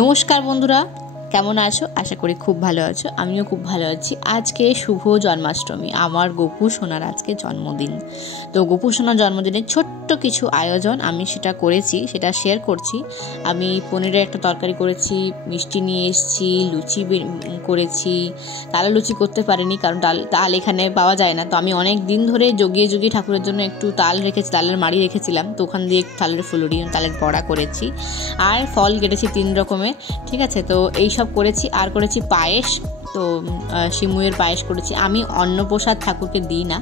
নমস্কার বন্ধুরা, কেমন আছো? আশা করি খুব ভালো আছো। আমিও খুব ভালো আছি। আজকে শুভ জন্মাষ্টমী, আমার গোপু সোনার আজকে জন্মদিন। তো গোপু সোনার জন্মদিনের ছোট্ট কিছু আয়োজন আমি সেটা করেছি, সেটা শেয়ার করছি। আমি পনিরের একটা তরকারি করেছি, মিষ্টি নিয়ে এসেছি, লুচি করেছি। তালে লুচি করতে পারিনি কারণ তাল এখানে পাওয়া যায় না। তো আমি অনেক দিন ধরে জগিয়ে ঠাকুরের জন্য একটু তাল রেখেছি, তালের মাড়ি রেখেছিলাম। তো ওখান দিয়ে তালের ফুলুরি, তালের বড়া করেছি, আর ফল কেটেছি 3 রকমের। ঠিক আছে, তো এইসব করেছি। আর করেছি পায়েস, তো সিমুইয়ের পায়েস করেছি। আমি অন্নপ্রসাদ ঠাকুরকে দিই না।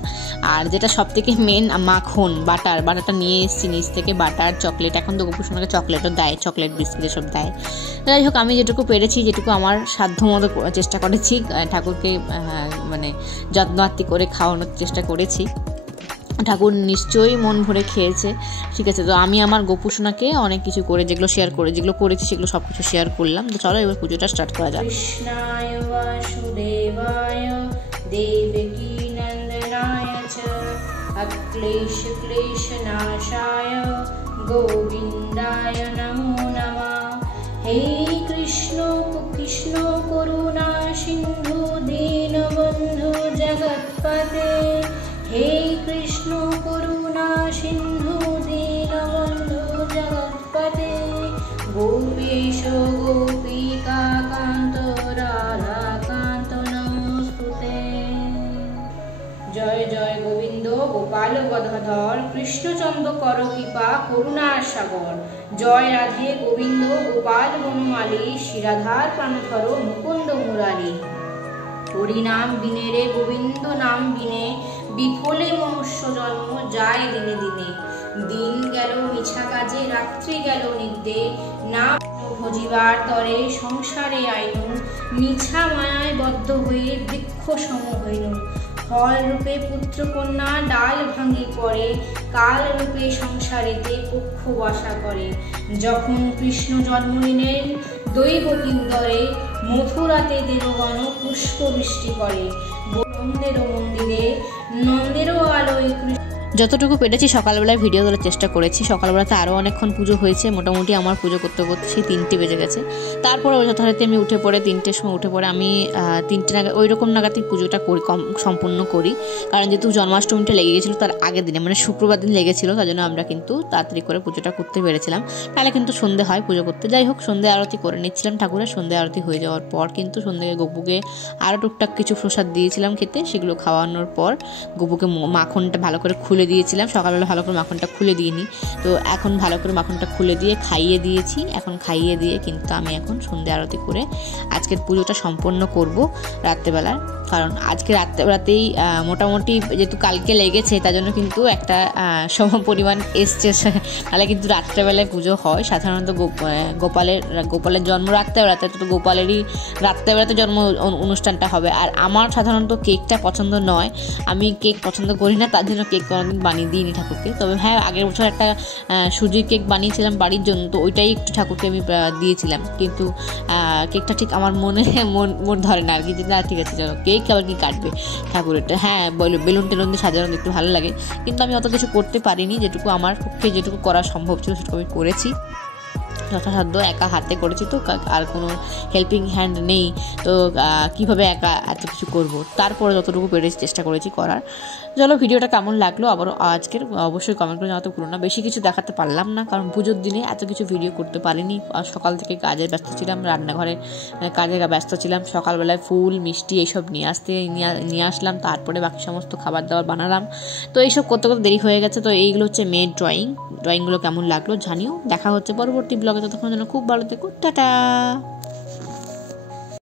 আর যেটা সব থেকে মেন, মাখন, বাটারটা নিয়ে এসেছি নিচ থেকে, বাটার, চকলেট। এখন তো গোপু সোনাকে চকলেটও দেয়, চকলেট বিস্কিট এসব দেয়। যাই হোক, আমি যেটুকু পেরেছি, যেটুকু আমার সাধ্য মতো চেষ্টা করেছি, ঠাকুরকে মানে যত্নার্থী করে খাওয়ানোর চেষ্টা করেছি। ঠাকুর নিশ্চয়ই মন ভরে খেয়েছে। ঠিক আছে, তো আমি আমার গোপু সোনাকে অনেক কিছু করে, যেগুলো করেছি সেগুলো সব কিছু শেয়ার করলাম। তো চলো এবার পুজোটা স্টার্ট করা যাক। কৃষ্ণায় বাসুদেবায় দেবকী নন্দনায় চ অক্লেশ ক্লেশনাশায় গোবিন্দায় নমো নমঃ। হে কৃষ্ণ কৃষ্ণ করুণা সিন্ধু দীনবন্ধু জগৎপতে। হে কৃষ্ণ করুণা সিন্ধু দীনবন্ধু জগৎপতে। গোপীশ গোপিকা কান্ত রাধা কান্ত নমস্তুতে। জয় জয় গোবিন্দ গোপাল গদাধর কৃষ্ণচন্দ্র কর কৃপা করুণার সাগর। জয় রাধে গোবিন্দ গোপাল বনমালী শ্রীরাধার প্রাণধর মুকুন্দ মুরারি। হরিনাম বিনে রে গোবিন্দ নাম বিনে বিফলে মনুষ্য জন্ম যায় দিনে দিনে। দিন গেল মিছা কাজে রাত্রি গেল নিদ্রে, না ভজিবার তরে সংসারে আইনু। মিছা মায়ায় বদ্ধ হয়ে বৃক্ষ সম হইনু। ফল রূপে পুত্র কন্যা ডাল ভাঙি পড়ে, কাল রূপে সংসারেতে কক্ষ বাসা করে। যখন কৃষ্ণ জন্ম নিলেন দৈবকী উদরে, মথুরাতে দেবগণ পুষ্প বৃষ্টি করে। নন্দের মন্দিরে নন্দেরও আলোয় যতটুকু পেরেছি সকালবেলায় ভিডিও তোলার চেষ্টা করেছি। সকালবেলাতে আরও অনেকক্ষণ পুজো হয়েছে, মোটামুটি আমার পুজো করতে সেই 3টে বেজে গেছে। তারপরে যথারীতি আমি উঠে পড়ে 3টের সময় উঠে পড়ে আমি 3টে নাগাদ ওই রকম নাগাদই পুজোটা সম্পূর্ণ করি। কারণ যেহেতু জন্মাষ্টমীটা লেগে গেছিলো তার আগের দিনে, মানে শুক্রবার দিন লেগেছিলো, তার জন্য আমরা কিন্তু তাড়াতাড়ি করে পুজোটা করতে পেরেছিলাম। তাহলে কিন্তু সন্ধে হয় পুজো করতে। যাই হোক, সন্ধে আরতি করে নিচ্ছিলাম ঠাকুরের। সন্ধে আরতি হয়ে যাওয়ার পর কিন্তু সন্ধ্যে গপুকে আরও টুকটাক কিছু প্রসাদ দিয়েছিলাম খেতে। সেগুলো খাওয়ানোর পর গপুকে মাখনটা ভালো করে খুলে দিয়েছিলাম। সকালবেলা ভালো করে মাখনটা খুলে দিইনি, তো এখন ভালো করে মাখনটা খুলে দিয়ে খাইয়ে দিয়েছি। এখন খাইয়ে দিয়ে কিন্তু আমি এখন সন্ধ্যা আরতি করে আজকের পুজোটা সম্পন্ন করব রাত্রেবেলা। কারণ আজকে রাত্রেবেলাতেই মোটামুটি যেহেতু কালকে লেগেছে, তার জন্য কিন্তু একটা সম পরিমাণ এসছে। তাহলে কিন্তু রাত্রেবেলায় পুজো হয় সাধারণত। গোপালের জন্ম রাত্রেবেলাতে, তো গোপালেরই রাত্রেবেলাতে জন্ম অনুষ্ঠানটা হবে। আর আমার সাধারণত কেকটা পছন্দ নয়, আমি কেক পছন্দ করি না, তার জন্য কেক কোনোদিন বানিয়ে দিইনি ঠাকুরকে। তবে হ্যাঁ, আগের বছর একটা সুজির কেক বানিয়েছিলাম বাড়ির জন্য, তো ওইটাই একটু ঠাকুরকে আমি দিয়েছিলাম। কিন্তু কেকটা ঠিক আমার মন ধরে না আর কি, যে না ঠিক আছে চলো কেক আবার কি কাটবে ঠাকুরেরটা। হ্যাঁ, বেলুন টেলুন দিয়ে সাজানো দেখতে ভালো লাগে, কিন্তু আমি অত কিছু করতে পারিনি। যেটুকু আমার পক্ষে যেটুকু করা সম্ভব ছিল সেটুকু আমি করেছি যথাসাধ্য। একা হাতে করেছি, তো আর কোনো হেল্পিং হ্যান্ড নেই, তো কীভাবে একা এত কিছু করব। তারপরে যতটুকু পেরেছি চেষ্টা করেছি করার। চলো, ভিডিওটা কেমন লাগলো আবারও আজকের অবশ্যই কমেন্ট করে জানাতে ভুলো না। বেশি কিছু দেখাতে পারলাম না কারণ পুজোর দিনে এত কিছু ভিডিও করতে পারিনি। সকাল থেকে কাজে ব্যস্ত ছিলাম, রান্নাঘরে কাজে ব্যস্ত ছিলাম। সকালবেলায় ফুল মিষ্টি এইসব নিয়ে আসলাম, তারপরে বাকি সমস্ত খাবার দাবার বানালাম। তো এইসব করতে করতে দেরি হয়ে গেছে। তো এইগুলো হচ্ছে মেয়ের ড্রয়িংগুলো কেমন লাগলো জানিও। দেখা হচ্ছে পরবর্তী ব্লগে। ততক্ষণ যেন খুব ভালো থেকো, টাটা।